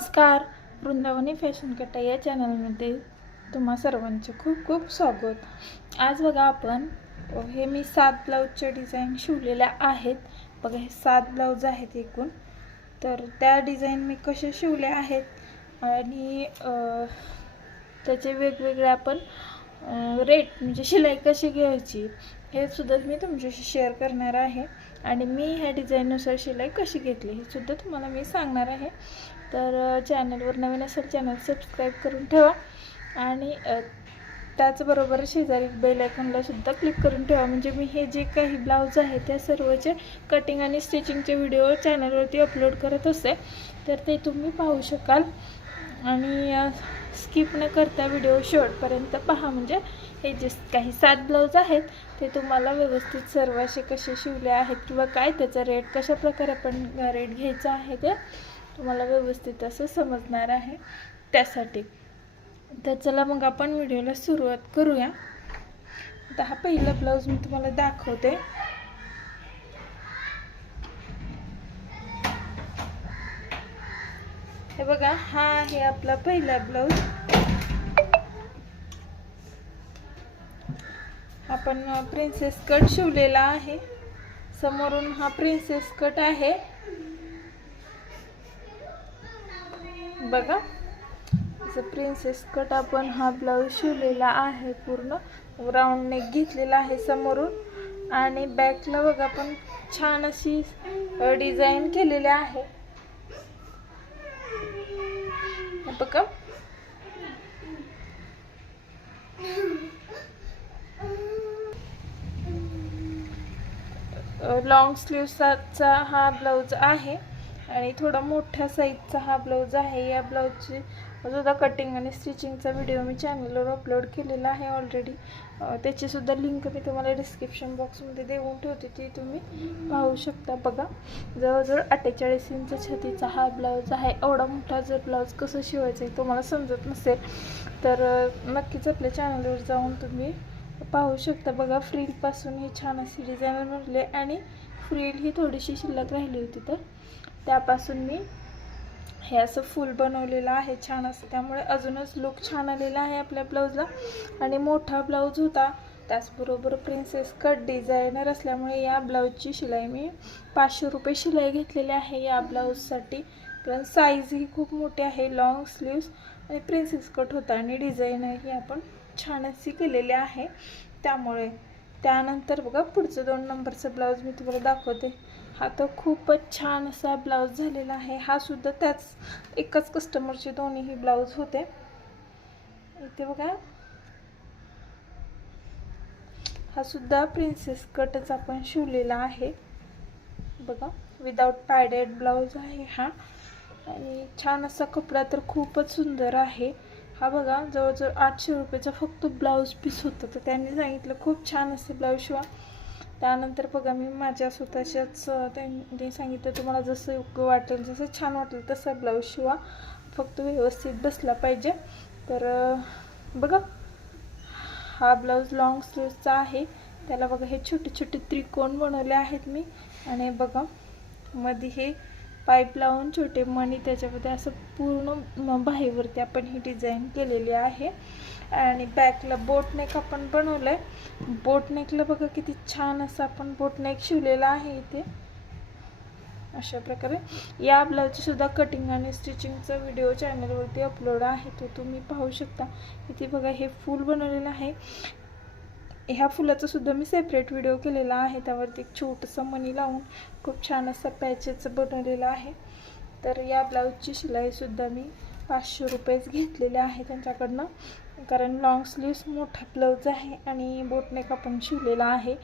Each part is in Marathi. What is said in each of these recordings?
नमस्कार. वृंदावनी फॅशन कट्टा या चॅनलमध्ये तुम्हा सर्वांचे खूप खूप स्वागत. आज बघा आपण हे मी सात ब्लाऊजच्या डिझाईन शिवलेल्या आहेत. बघा हे सात ब्लाऊज आहेत एकूण. तर त्या डिझाईन मी कशा शिवल्या आहेत? आणि त्याचे वेगवेगळे आपण रेट म्हणजे शिलाई कशी घ्यायची हे सुद्धा मी तुमच्याशी शेअर करणार आहे. आणि मी ह्या डिझाईननुसार शिलाई कशी घेतली हे सुद्धा तुम्हाला मी सांगणार आहे. तर चॅनलवर नवीन असेल चॅनल सबस्क्राईब करून ठेवा. आणि त्याचबरोबर शेजारी बेल आयकॉनला सुद्धा क्लिक करून ठेवा. म्हणजे मी हे जे काही ब्लाऊज आहे त्या सर्वचे कटिंग आणि स्टिचिंगचे व्हिडिओ चॅनलवरती अपलोड करत असते तर ते तुम्ही पाहू शकाल. आणि स्किप न करता व्हिडिओ शेवटपर्यंत पहा. म्हणजे हे जे काही सात ब्लाऊज आहेत ते तुम्हाला व्यवस्थित सर्व असे कसे शिवले आहेत किंवा काय त्याचा रेट कशा प्रकारे आपण रेट घ्यायचा आहे ते तुम्हाला व्यवस्थित असं समजणार आहे. त्यासाठी. तर चला मग आपण व्हिडिओला सुरुवात करूया. आता हा पहिला ब्लाऊज मी तुम्हाला दाखवते. हे बघा हा आहे आपला पहिला ब्लाऊज. आपण प्रिन्सेस कट शिवलेला आहे. समोरून हा प्रिन्सेस कट आहे. बघा. असं प्रिन्सेस कट आपण हा ब्लाऊज शिवलेला आहे पूर्ण. राऊंड नेक घेतलेला आहे समोरून. आणि बॅकला बघा आपण छान अशी डिझाईन केलेली आहे. बघा. लॉंग स्लीवचा हा ब्लाऊज आहे. आणि थोडा मोठ्या साईजचा हा ब्लाऊज आहे. या ब्लाऊजची सुद्धा कटिंग आणि स्टिचिंगचा व्हिडिओ मी चॅनलवर अपलोड केलेला आहे ऑलरेडी त्याचीसुद्धा लिंक मी तुम्हाला डिस्क्रिप्शन बॉक्समध्ये देऊन ठेवते. ती तुम्ही पाहू शकता बघा. जवळजवळ अठ्ठेचाळीस इंच छतीचा हा ब्लाऊज आहे. एवढा मोठा जर ब्लाऊज कसं शिवायचं आहे तुम्हाला समजत नसेल तर नक्कीच आपल्या चॅनलवर जाऊन तुम्ही पाहू शकता. बघा फ्रीलपासून ही छान अशी डिझाईन बनवली आणि फ्रील ही थोडीशी शिल्लक राहिली होती तर. त्यापासून मी हे असं फुल बनवलेलं आहे छान असं. त्यामुळे अजूनच लुक छान आलेला आहे आपल्या ब्लाऊजला आणि मोठा ब्लाऊज होता. त्याचबरोबर प्रिन्सेस कट डिझायनर असल्यामुळे या ब्लाऊजची शिलाई मी पाचशे रुपये शिलाई घेतलेली आहे या ब्लाऊजसाठी कारण साईज ही खूप मोठी आहे लॉंग स्लीव्स आणि प्रिन्सेस कट होता. आणि डिझाईनही आपण छान अशी केलेली आहे. त्यामुळे त्यानंतर बघा पुढचं दोन नंबरचं ब्लाऊज मी तुम्हाला दाखवते. हा तर खूपच छान असा ब्लाऊज झालेला आहे. हा सुद्धा त्याच एकाच कस्टमरचे दोन्हीही ब्लाऊज होते. इथे बघा. हा सुद्धा प्रिन्सेस कटच आपण शिवलेला आहे. बघा विदाऊट पॅडेड ब्लाऊज आहे हा. आणि छान असा कपडा तर खूपच सुंदर आहे. हा बघा जवळजवळ आठशे रुपयाचा फक्त ब्लाऊज पीस होता. तर त्यांनी सांगितलं खूप छान असते ब्लाऊज शिवा. त्यानंतर बघा मी माझ्या स्वतःच्याच त्यांनी सांगितलं तुम्हाला जसं योग्य वाटेल जसं छान वाटेल तसा ब्लाऊज शिवा. फक्त व्यवस्थित बसला पाहिजे. तर बघा हा ब्लाऊज लॉंग स्लीवचा आहे. त्याला बघा हे छोटे छोटे त्रिकोण बनवले आहेत मी. आणि बघा मध्ये हे पाईप लावून छोटे मणी त्याच्यामध्ये असं पूर्ण बाहीवरती आपण ही डिझाईन केलेली आहे. आणि बॅकला बोटनेक आपण बनवलं आहे बोटनेकला बघा किती छान असं आपण बोटनेक शिवलेला आहे इथे. अशा प्रकारे. या ब्लाऊजची सुद्धा कटिंग आणि स्टिचिंगचा व्हिडिओ चॅनलवरती अपलोड आहे तो तुम्ही पाहू शकता. इथे बघा हे फूल बनवलेलं आहे. ह्या फुलाचं सुद्धा मी सेपरेट व्हिडिओ केलेला आहे. त्यावरती एक छोटंसं मनी लावून खूप छान असं पॅचेचं बनवलेलं आहे. तर या ब्लाऊजची शिलाईसुद्धा मी पाचशे रुपयेच घेतलेले आहे त्यांच्याकडनं. कारण लॉंग स्लीव्स मोठा ब्लाऊज आहे आणि बोटनेक आपण शिवलेला आहे.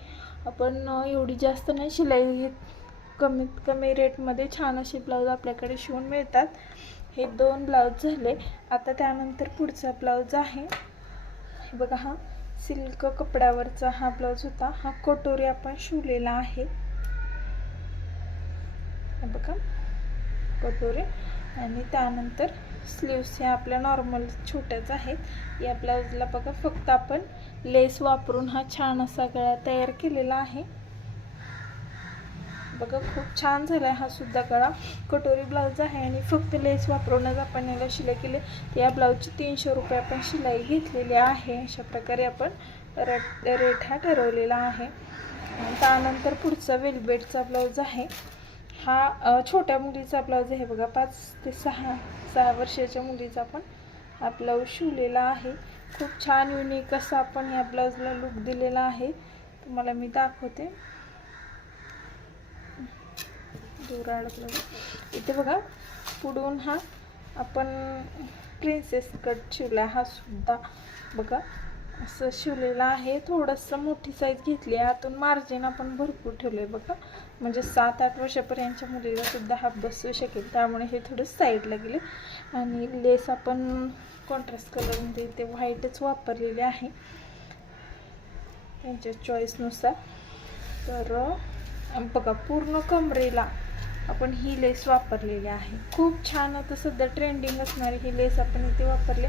आपण एवढी जास्त नाही शिलाई घेत. कमीत कमी रेटमध्ये छान असे ब्लाऊज आपल्याकडे शिवून मिळतात. हे दोन ब्लाऊज झाले. आता त्यानंतर पुढचा ब्लाऊज आहे. बघा हा. सिल्क कपड्यावरचा हा ब्लाऊज होता. हा कटोरी आपण शिवलेला आहे. बघा कटोरी. आणि त्यानंतर स्लीव्स ह्या आपल्या नॉर्मल छोट्याच आहेत. या ब्लाऊजला बघा फक्त आपण लेस वापरून हा छान असा गळा तयार केलेला आहे. बघा खूप छान झाला आहे हा सुद्धा गळा. कटोरी ब्लाऊज आहे आणि फक्त लेस वापरूनच आपण याला शिलाई केली. तर या ब्लाऊजची तीनशे रुपये आपण शिलाई घेतलेली आहे. अशा प्रकारे आपण रेट रेट हा ठरवलेला आहे. त्यानंतर पुढचा वेलबेटचा ब्लाऊज आहे. हा छोट्या मुलीचा ब्लाऊज आहे. बघा पाच ते सहा सहा वर्षाच्या मुलीचा आपण हा ब्लाऊज शिवलेला आहे. खूप छान युनिक असा आपण या ब्लाऊजला लुक दिलेला आहे. तुम्हाला मी दाखवते. दूर अडकलं इथे बघा पुढून हा आपण प्रिन्सेस कट शिवला. हा सुद्धा बघा असं शिवलेला आहे. थोडंसं मोठी साईज घेतली. आहे आतून मार्जिन आपण भरपूर ठेवलं आहे बघा. म्हणजे सात आठ वर्षापर्यंतच्या मुलीला सुद्धा हा बसू शकेल. त्यामुळे हे थोडं साईडला गेले. आणि लेस आपण कॉन्ट्रास्ट कलरमध्ये ते व्हाईटच वापरलेले आहे. त्यांच्या चॉईसनुसार तर बघा पूर्ण कमरेला आपण ही लेस वापरलेली आहे. खूप छान आता सध्या ट्रेंडिंग असणारी ही लेस आपण इथे वापरली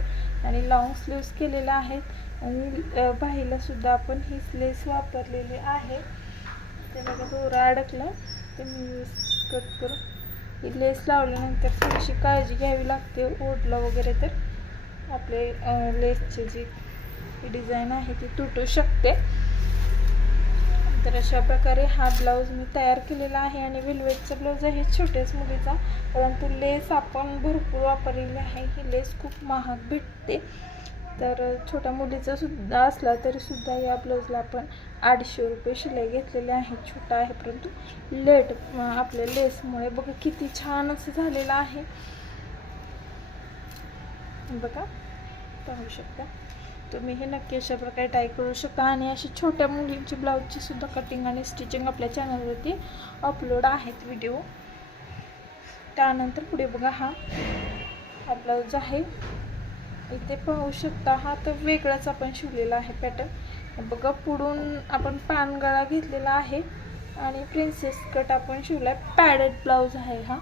आणि लॉंग स्लीव्स केलेल्या आहेत. आणि अं, सुद्धा आपण हीच लेस वापरलेली आहे. ते बघा दोरा अडकला. ते मी कट करून ही लेस लावल्यानंतर थोडीशी काळजी घ्यावी लागते ओढला वगैरे तर. आपले लेसचे लेसची जी डिझाईन आहे ती तुटू शकते. तर अशा प्रकारे हा ब्लाऊज मी तयार केलेला आहे आणि वेलवेटचा ब्लाऊज आहे छोट्याच मुलीचा. परंतु लेस आपण भरपूर वापरलेली आहे. ही लेस खूप महाग भेटते. तर छोट्या मुलीचा सुद्धा असला तरीसुद्धा या ब्लाऊजला आपण आठशे रुपये शिलाई घेतलेली आहे. छोटा आहे परंतु लेट आपल्या लेसमुळे बघा किती छान असं झालेलं आहे. बघा पाहू शकता. तुम्ही हे नक्की अशा प्रकारे ट्राय करू शकता. आणि अशी छोट्या मुलींची ब्लाऊजची सुद्धा कटिंग आणि स्टिचिंग आपल्या चॅनलवरती अपलोड आहेत व्हिडिओ त्यानंतर पुढे बघा हा हा ब्लाऊज आहे. इथे पाहू शकता हा तर वेगळाच आपण शिवलेला आहे पॅटर्न बघा पुढून आपण पानगळा घेतलेला आहे. आणि प्रिन्सेस कट आपण शिवला आहे पॅडेड ब्लाऊज आहे हा.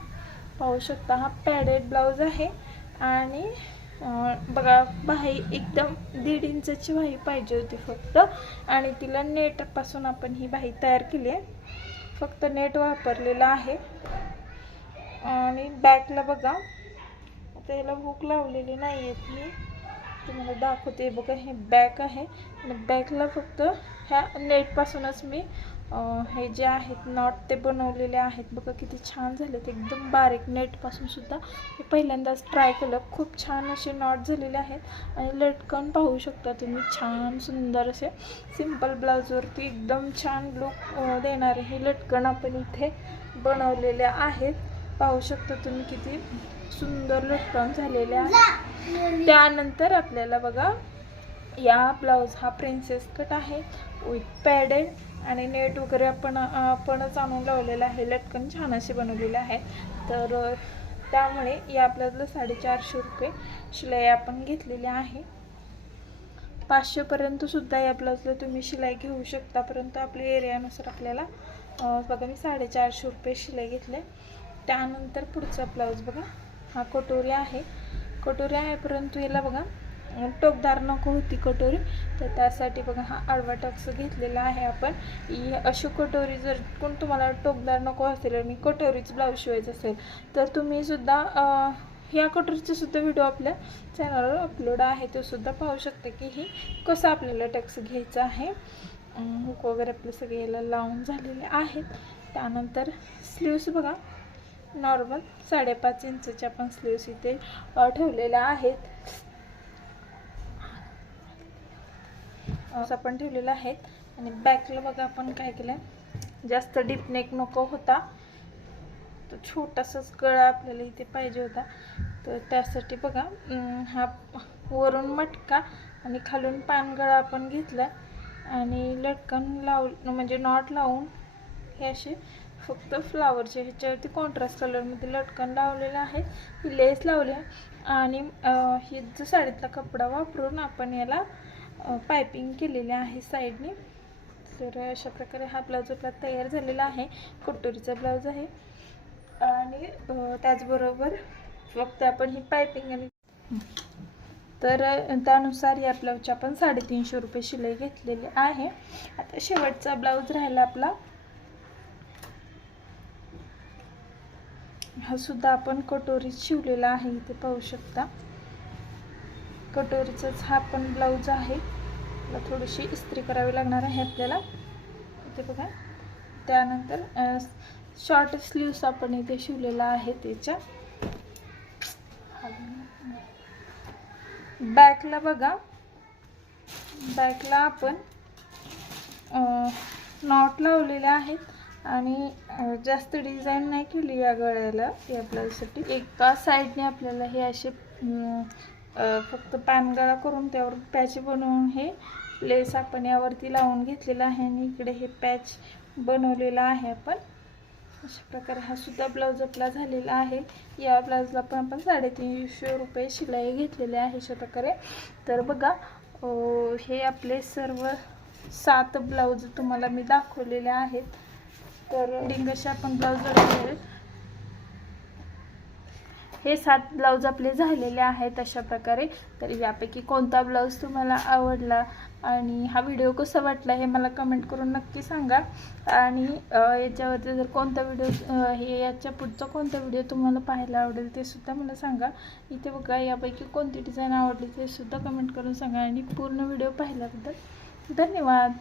पाहू शकता हा पॅडेड ब्लाऊज आहे. आणि बघा भाई एकदम दीड इंचाची भाई पाहिजे होती फक्त. आणि तिला नेटपासून आपण ही भाई तयार केली आहे. फक्त नेट वापरलेलं आहे. आणि बॅकला बघा आता याला हुक लावलेली नाही आहेत मी तुम्हाला दाखवते बघा हे बॅक आहे. आणि बॅकला फक्त ह्या नेटपासूनच मी हे जे आहेत नॉट ते बनवलेले आहेत बघा किती छान झाले आहेत एकदम बारीक नेटपासून सुद्धा. हे पहिल्यांदाच ट्राय केलं. खूप छान असे नॉट झालेले आहेत. आणि लटकन पाहू शकता तुम्ही छान सुंदर असे. सिंपल ब्लाऊजवरती एकदम छान लुक देणारे हे लटकन आपण इथे बनवलेले आहेत. पाहू शकता तुम्ही किती सुंदर लटकन झालेले आहे त्यानंतर आपल्याला बघा या ब्लाऊज हा प्रिन्सेस कट आहे. विथ पॅडेड आणि नेट वगैरे आपण आपणच आणून लावलेला आहे. लटकन छान असे बनवलेले आहे. तर त्यामुळे या ब्लाऊजला साडेचारशे रुपये शिलाई आपण घेतलेली आहे. पाचशेपर्यंत सुद्धा या ब्लाऊजला तुम्ही शिलाई घेऊ शकता. परंतु आपल्या एरियानुसार आपल्याला बघा मी साडेचारशे रुपये शिलाई घेतले. त्यानंतर पुढचा ब्लाऊज बघा. हा कटोरी आहे. कटोरी आहे परंतु याला बघा टोकदार नको होती कटोरी. तर त्यासाठी बघा हा आडवा टक्स घेतलेला आहे आपण. ही अशी कटोरी जर कोण तुम्हाला टोकदार नको असेल आणि कटोरीच ब्लाऊज शिवायचं असेल तर तुम्ही सुद्धा ह्या कटोरीचे सुद्धा व्हिडिओ आपल्या चॅनलवर अपलोड आहे. तो सुद्धा पाहू शकता की ही कसं आपल्याला टक्स घ्यायचं आहे. हुक वगैरे आपले सगळे याला लावून झालेले आहेत. त्यानंतर स्लीव्स बघा नॉर्मल साडेपाच इंचच्या पण स्लीव्स इथे ठेवलेल्या आहेत. असं आपण ठेवलेलं आहेत. आणि बॅकला बघा आपण काय केलं जास्त डीप नेक नको होता. तर छोटासाच गळा आपल्याला इथे पाहिजे होता. तर त्यासाठी बघा हा वरून मटका आणि खालून पानगळा आपण घेतला आणि लटकन लाव म्हणजे नॉट लावून हे असे फक्त फ्लावरचे ह्याच्यावरती कॉन्ट्रास्ट कलरमध्ये लटकन लावलेलं आहे. ही लेस लावली आणि ही जो साडीतला कपडा वापरून आपण याला पायपिंग केलेली आहे साईडने. तर अशा प्रकारे हा ब्लाऊज आपला तयार झालेला आहे. कटोरीचा ब्लाऊज आहे. आणि त्याचबरोबर फक्त आपण ही पायपिंग आणि तर त्यानुसार या ब्लाऊजची आपण साडेतीनशे रुपये शिलाई घेतलेली आहे. आता शेवटचा ब्लाऊज राहिला आपला. हा सुद्धा आपण कटोरीत शिवलेला आहे इथे पाहू शकता. कटोरीचाच हा पण ब्लाऊज आहे. त्याला थोडीशी इस्त्री करावी लागणार आहे आपल्याला. इथे बघा. त्यानंतर शॉर्ट स्लीव्स आपण इथे शिवलेला आहे त्याच्या. बॅकला बघा. बॅकला आपण नॉट लावलेले आहेत. आणि जास्त डिझाईन नाही केली या गळ्याला या ब्लाऊजसाठी एका साईडने आपल्याला हे असे फक्त पानगळा करून त्यावर पॅच बनवून हे लेस आपण यावरती लावून घेतलेला आहे आणि इकडे हे पॅच बनवलेला आहे आपण. अशा प्रकारे हा सुद्धा ब्लाऊज आपला झालेला आहे. या ब्लाऊजला पण आपण साडेतीनशे रुपये शिलाई घेतलेली आहे अशा प्रकारे. तर बघा हे आपले सर्व सात ब्लाऊज तुम्हाला मी दाखवलेले आहेत. तर डिंग असे आपण ब्लाऊज हे सात ब्लाऊज आपले झालेले आहेत अशा प्रकारे. तर यापैकी कोणता ब्लाऊज तुम्हाला आवडला आणि हा व्हिडिओ कसा वाटला हे मला कमेंट करून नक्की सांगा. आणि याच्यावरती जर कोणता व्हिडिओ हे याच्या पुढचा कोणता व्हिडिओ तुम्हाला पाहायला आवडेल ते सुद्धा मला सांगा. इथे बघा यापैकी कोणती डिझाईन आवडली ते सुद्धा कमेंट करून सांगा आणि पूर्ण व्हिडिओ पाहिल्याबद्दल धन्यवाद.